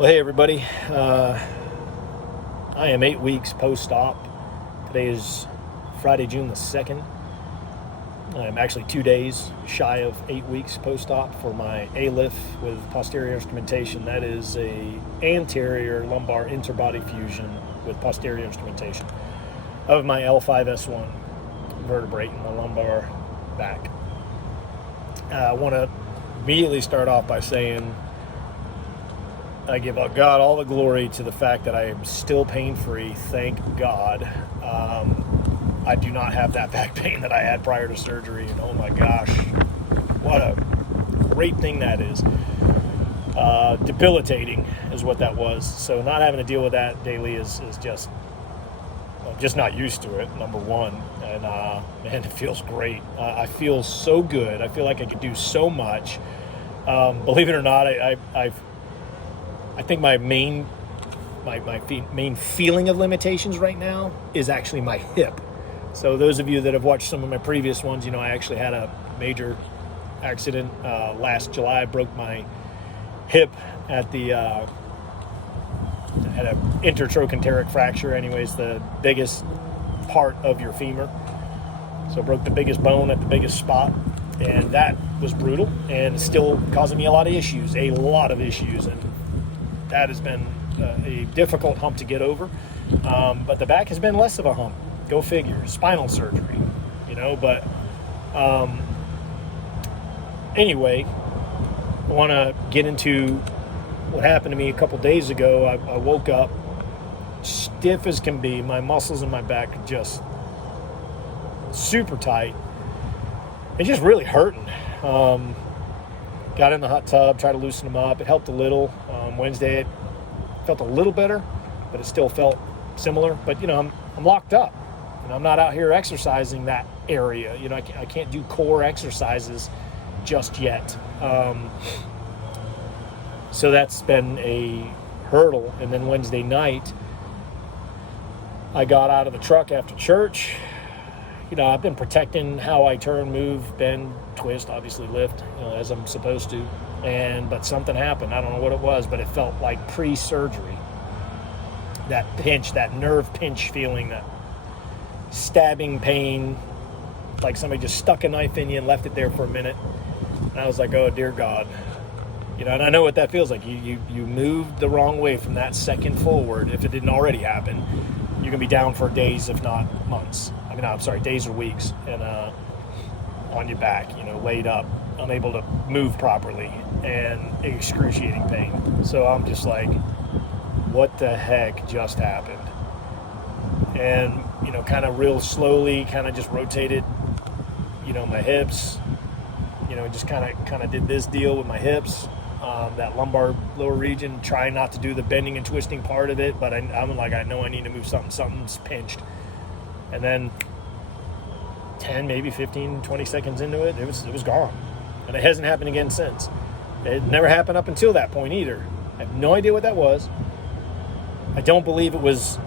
Well, hey everybody, I am 8 weeks post-op. Today is Friday, June the 2nd. I'm actually 2 days shy of 8 weeks post-op for my ALIF with posterior instrumentation. That is a Anterior Lumbar Interbody Fusion with posterior instrumentation of my L5-S1 vertebrae in the lumbar back. I want to immediately start off by saying I give God all the glory to the fact that I am still pain-free, thank God. I do not have that back pain that I had prior to surgery, and oh my gosh, what a great thing that is. Debilitating is what that was. So not having to deal with that daily is just, I'm just not used to it, number one. And man, it feels great. I feel so good. I feel like I could do so much. Believe it or not, I think my main feeling of limitations right now is actually my hip. So those of you that have watched some of my previous ones, you know I actually had a major accident last July. I broke my hip at the had an intertrochanteric fracture. Anyways, the biggest part of your femur. So I broke the biggest bone at the biggest spot, and that was brutal, and it's still causing me a lot of issues, and that has been a difficult hump to get over. But the back has been less of a hump. Go figure. Spinal surgery, you know. But anyway, I want to get into what happened to me a couple days ago. I woke up stiff as can be. My muscles in my back are just super tight. It's just really hurting. Got in the hot tub, tried to loosen them up. It helped a little. Wednesday, it felt a little better, but it still felt similar. But, you know, I'm locked up. You know, I'm not out here exercising that area. You know, I can't do core exercises just yet. So that's been a hurdle. And then Wednesday night, I got out of the truck after church. You know, I've been protecting how I turn, move, bend, twist, obviously lift, you know, as I'm supposed to. But something happened. I don't know what it was, but it felt like pre-surgery. That pinch, that nerve pinch feeling, that stabbing pain, like somebody just stuck a knife in you and left it there for a minute. And I was like, oh, dear God. You know, and I know what that feels like. You moved the wrong way from that second forward. If it didn't already happen, you're going to be down for days, if not months. Days or weeks, and on your back, you know, laid up, unable to move properly, and excruciating pain. So I'm just like, what the heck just happened? And, you know, kind of real slowly, kind of just rotated, you know, my hips, you know, just kind of did this deal with my hips, that lumbar lower region, trying not to do the bending and twisting part of it, but I'm like, I know I need to move something's pinched. And then 10, maybe 15, 20 seconds into it, it was gone. And it hasn't happened again since. It never happened up until that point either. I have no idea what that was. I don't believe it was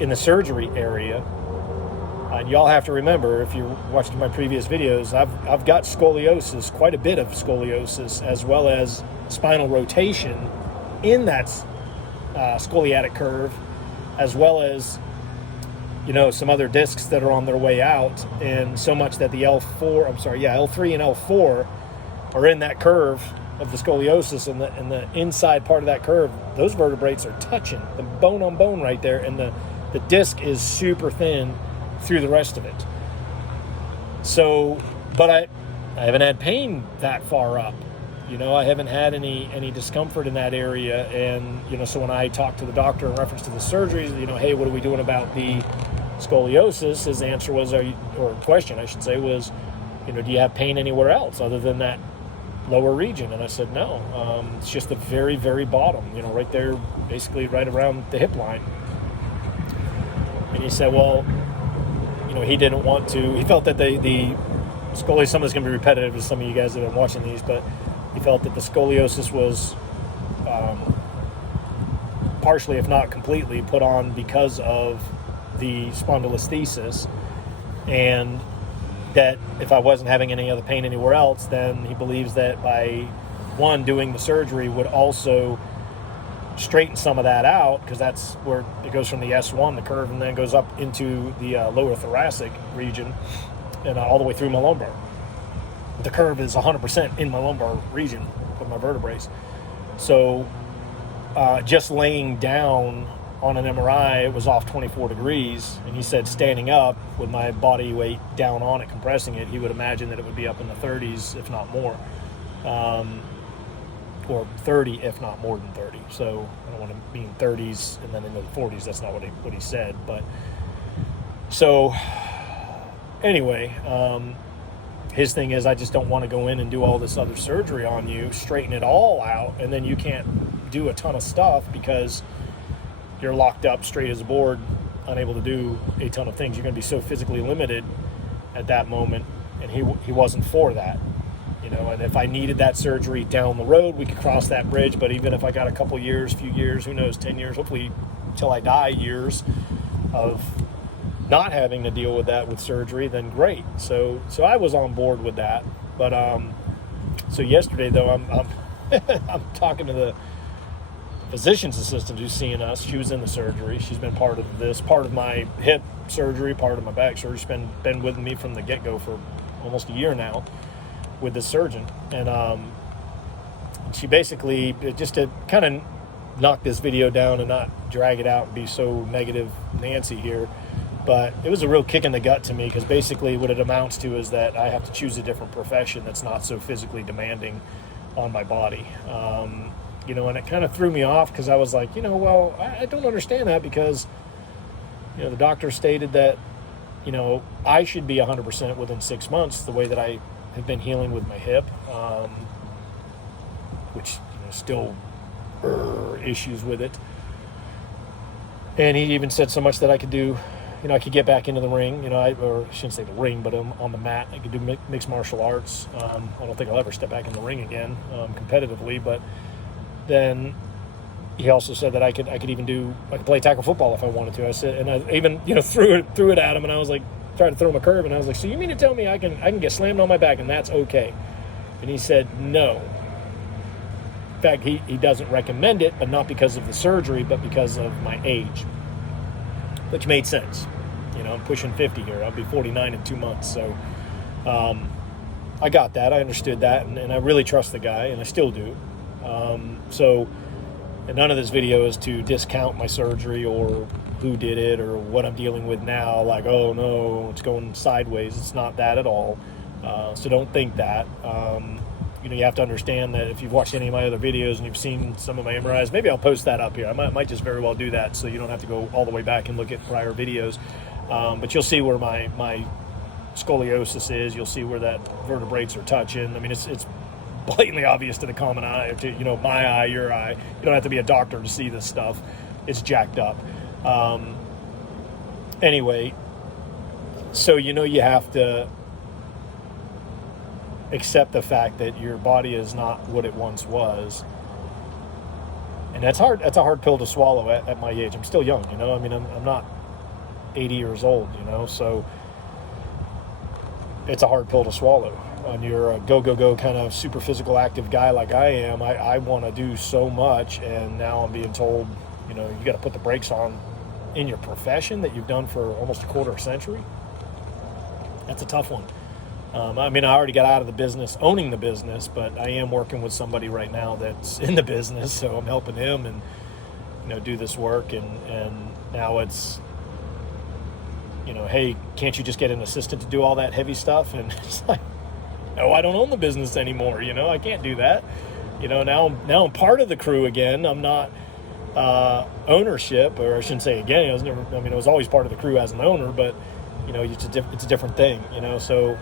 in the surgery area. And y'all have to remember, if you're watching my previous videos, I've got scoliosis, quite a bit of scoliosis, as well as spinal rotation in that scoliotic curve, as well as, you know, some other discs that are on their way out, and so much that the L3 and L4 are in that curve of the scoliosis, and the inside part of that curve, those vertebrae are touching, the bone on bone right there, and the disc is super thin through the rest of it. So, but I haven't had pain that far up. You know, I haven't had any discomfort in that area, and, you know, so when I talked to the doctor in reference to the surgeries, you know, hey, what are we doing about the scoliosis? His answer was, or question I should say was, you know, do you have pain anywhere else other than that lower region? And I said, no, it's just the very, very bottom, you know, right there, basically right around the hip line. And he said, well, you know, he didn't want to, he felt that the scoliosis, some of this is going to be repetitive to some of you guys that have been watching these, but he felt that the scoliosis was partially, if not completely, put on because of the spondylolisthesis, and that if I wasn't having any other pain anywhere else, then he believes that by one, doing the surgery would also straighten some of that out, because that's where it goes from the S1, the curve, and then goes up into the lower thoracic region and all the way through my lumbar. The curve is 100% in my lumbar region with my vertebrae. So just laying down on an MRI, it was off 24 degrees, and he said standing up with my body weight down on it, compressing it, he would imagine that it would be up in the 30s, if not more. Or 30, if not more than 30. So I don't want to mean 30s and then into the 40s. That's not what he said. But so anyway, his thing is, I just don't want to go in and do all this other surgery on you, straighten it all out, and then you can't do a ton of stuff because you're locked up straight as a board, unable to do a ton of things. You're going to be so physically limited at that moment, and he wasn't for that. You know, and if I needed that surgery down the road, we could cross that bridge. But even if I got a couple years, few years, who knows, 10 years, hopefully till I die, years of not having to deal with that with surgery, then great. So I was on board with that. But so yesterday though, I'm talking to the physician's assistant who's seeing us. She was in the surgery. She's been part of this, part of my hip surgery, part of my back surgery. She's been with me from the get-go for almost a year now with the surgeon. And she basically, just to kind of knock this video down and not drag it out and be so negative Nancy here, but it was a real kick in the gut to me, because basically what it amounts to is that I have to choose a different profession that's not so physically demanding on my body. You know, and it kind of threw me off, because I was like, you know, well, I don't understand that, because, you know, the doctor stated that, you know, I should be 100% within 6 months, the way that I have been healing with my hip, which, you know, still issues with it. And he even said so much that I could do, you know, I could get back into the ring, you know, or I shouldn't say the ring, but on the mat. I could do mixed martial arts. I don't think I'll ever step back in the ring again competitively, but then he also said that I could play tackle football if I wanted to. I said, and I even, you know, threw it at him, and I was like, tried to throw him a curve, and I was like, so you mean to tell me I can get slammed on my back and that's okay? And he said no. In fact, he doesn't recommend it, but not because of the surgery, but because of my age, which made sense. You know, I'm pushing 50 here. I'll be 49 in 2 months. So I got that. I understood that, and I really trust the guy, and I still do. And none of this video is to discount my surgery or who did it or what I'm dealing with now. Like, oh no, it's going sideways. It's not that at all. So don't think that. You know, you have to understand that if you've watched any of my other videos and you've seen some of my MRIs, maybe I'll post that up here. I might just very well do that, so you don't have to go all the way back and look at prior videos. But you'll see where my scoliosis is. You'll see where that vertebrates are touching. I mean, it's blatantly obvious to the common eye, to, you know, my eye, your eye. You don't have to be a doctor to see this stuff. It's jacked up. Anyway, so, you know, you have to accept the fact that your body is not what it once was. And that's hard. That's a hard pill to swallow at my age. I'm still young, you know. I mean, I'm not 80 years old, you know, so it's a hard pill to swallow. When you're a go kind of super physical active guy like I am, I want to do so much, and now I'm being told, you know, you got to put the brakes on in your profession that you've done for almost a quarter century. That's a tough one. I mean, I already got out of the business, owning the business, but I am working with somebody right now that's in the business, so I'm helping him and, you know, do this work, and now it's, you know, hey, can't you just get an assistant to do all that heavy stuff? And it's like, no, I don't own the business anymore, you know, I can't do that. You know, now I'm part of the crew again. I'm not ownership, or I shouldn't say again, it was always part of the crew as an owner, but, you know, it's a different thing, you know, so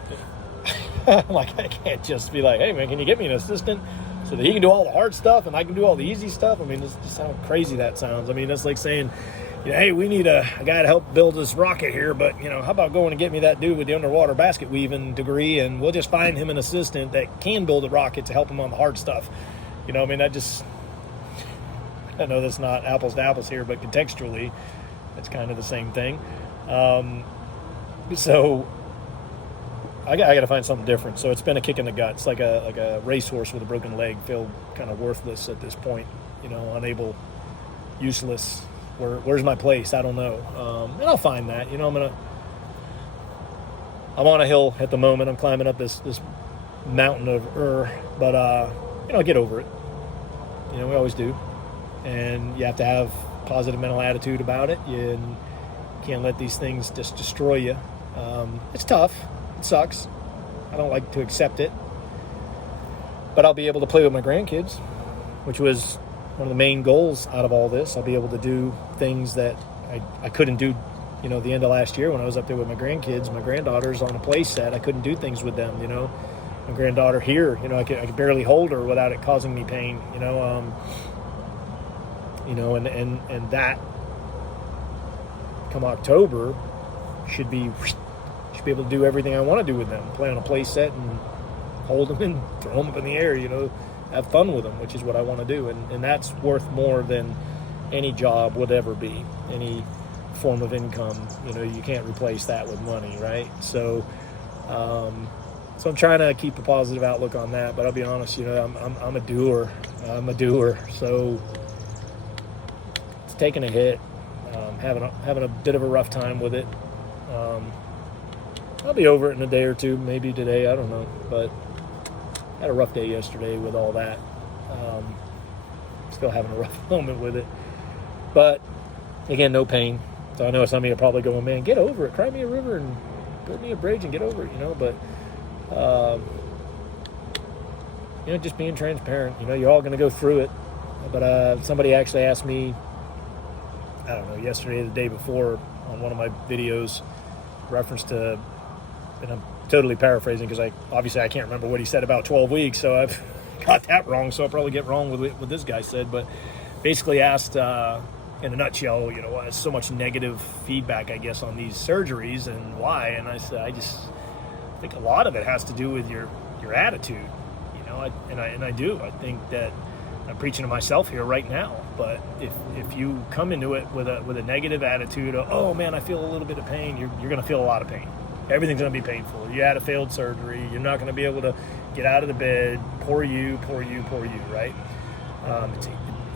like, I can't just be like, hey man, can you get me an assistant so that he can do all the hard stuff and I can do all the easy stuff? I mean, it's just how crazy that sounds. I mean, that's like saying, you know, hey, we need a guy to help build this rocket here, but, you know, how about going and get me that dude with the underwater basket weaving degree, and we'll just find him an assistant that can build a rocket to help him on the hard stuff. You know, I mean, I know that's not apples to apples here, but contextually, it's kind of the same thing. So I got to find something different. So it's been a kick in the gut. It's like a racehorse with a broken leg, feel kind of worthless at this point, you know, unable useless. Where's my place? I don't know. And I'll find that. You know, I'm on a hill at the moment. I'm climbing up this mountain of but you know, I'll get over it. You know, we always do. And you have to have positive mental attitude about it. You can't let these things just destroy you. It's tough. It sucks. I don't like to accept it. But I'll be able to play with my grandkids, which was one of the main goals out of all this. I'll be able to do things that I couldn't do, you know, the end of last year when I was up there with my grandkids. My granddaughters on a play set, I couldn't do things with them, you know. My granddaughter here, you know, I could barely hold her without it causing me pain, you know. And that come October should be able to do everything I want to do with them. Play on a play set and hold them and throw them up in the air, you know, have fun with them, which is what I want to do. And that's worth more than any job would ever be, any form of income. You know, you can't replace that with money, right? So I'm trying to keep a positive outlook on that, but I'll be honest, you know, I'm a doer. So it's taking a hit, having a bit of a rough time with it. I'll be over it in a day or two, maybe today, I don't know, but I had a rough day yesterday with all that. Still having a rough moment with it, but again, no pain. So I know some of you are probably going, man, get over it, cry me a river and build me a bridge and get over it, you know, but you know, just being transparent. You know, you're all going to go through it. But somebody actually asked me, I don't know, yesterday or the day before on one of my videos, reference to, and I'm totally paraphrasing because I can't remember what he said about 12 weeks, so I've got that wrong, so I'll probably get wrong with what this guy said, but basically asked, in a nutshell, you know, why so much negative feedback, I guess, on these surgeries and why, and I said, I think a lot of it has to do with your attitude, you know, and I do. I think that I'm preaching to myself here right now, but if you come into it with a negative attitude of, oh man, I feel a little bit of pain, you're going to feel a lot of pain. Everything's going to be painful. You had a failed surgery. You're not going to be able to get out of the bed. Poor you, right?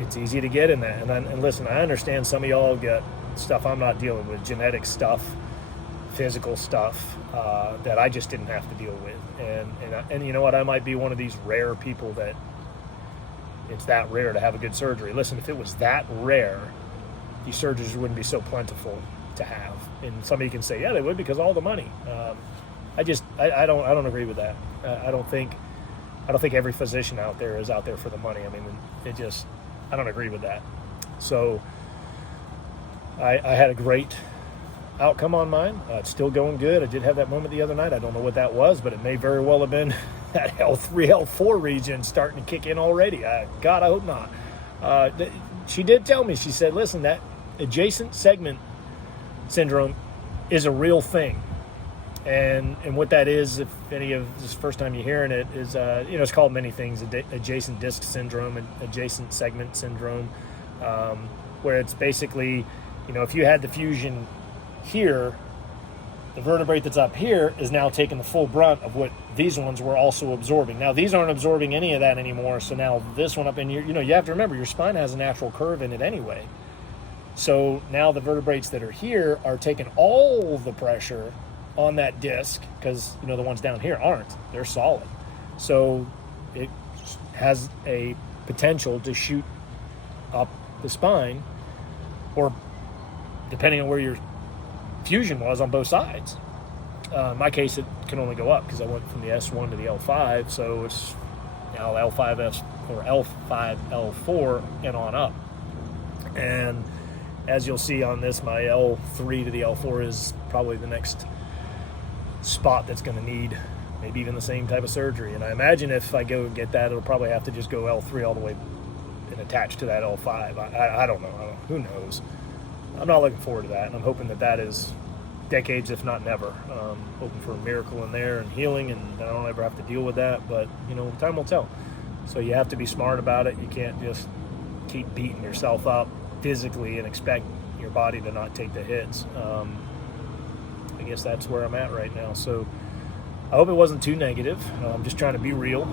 It's easy to get in that. And listen, I understand some of y'all get stuff I'm not dealing with, genetic stuff, physical stuff that I just didn't have to deal with. And you know what? I might be one of these rare people that it's that rare to have a good surgery. Listen, if it was that rare, these surgeries wouldn't be so plentiful to have. And somebody can say, yeah, they would because of all the money. I don't agree with that. I don't think every physician out there is out there for the money. I mean, I don't agree with that. So I had a great outcome on mine. It's still going good. I did have that moment the other night. I don't know what that was, but it may very well have been that L3, L4 region starting to kick in already. God, I hope not. She did tell me, she said, listen, that adjacent segment syndrome is a real thing. And what that is, if any of this is the first time you're hearing it, is, you know, it's called many things, adjacent disc syndrome and adjacent segment syndrome, where it's basically, you know, if you had the fusion here, the vertebrae that's up here is now taking the full brunt of what these ones were also absorbing. Now, these aren't absorbing any of that anymore, so now this one up in here, you know, you have to remember, your spine has a natural curve in it anyway. So now the vertebrates that are here are taking all the pressure on that disc because, you know, the ones down here aren't. They're solid. So it has a potential to shoot up the spine, or depending on where your fusion was on both sides. In my case, it can only go up because I went from the S1 to the L5, so it's now L5-S or L5, L4 and on up. And as you'll see on this, my L3 to the L4 is probably the next spot that's going to need maybe even the same type of surgery. And I imagine if I go and get that, it'll probably have to just go L3 all the way and attach to that L5. I don't know. Who knows? I'm not looking forward to that, and I'm hoping that is decades, if not never. Hoping for a miracle in there and healing, and I don't ever have to deal with that. But, you know, time will tell. So you have to be smart about it. You can't just keep beating yourself up physically and expect your body to not take the hits. I guess that's where I'm at right now. So I hope it wasn't too negative. I'm just trying to be real,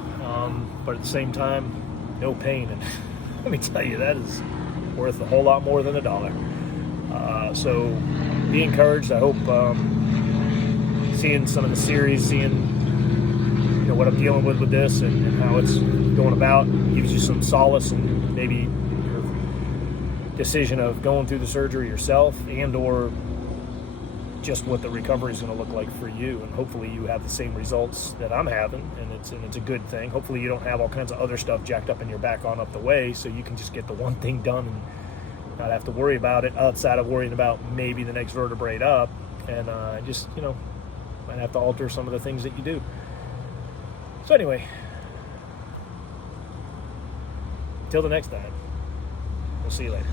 but at the same time, no pain. And let me tell you, that is worth a whole lot more than $1. So be encouraged. I hope seeing some of the series, seeing what I'm dealing with this and how it's going about gives you some solace and maybe your decision of going through the surgery yourself, and or just what the recovery is going to look like for you. And hopefully you have the same results that I'm having, and it's a good thing. Hopefully you don't have all kinds of other stuff jacked up in your back on up the way, so you can just get the one thing done and not have to worry about it outside of worrying about maybe the next vertebrae up, and just might have to alter some of the things that you do. So anyway, till the next time, we'll see you later.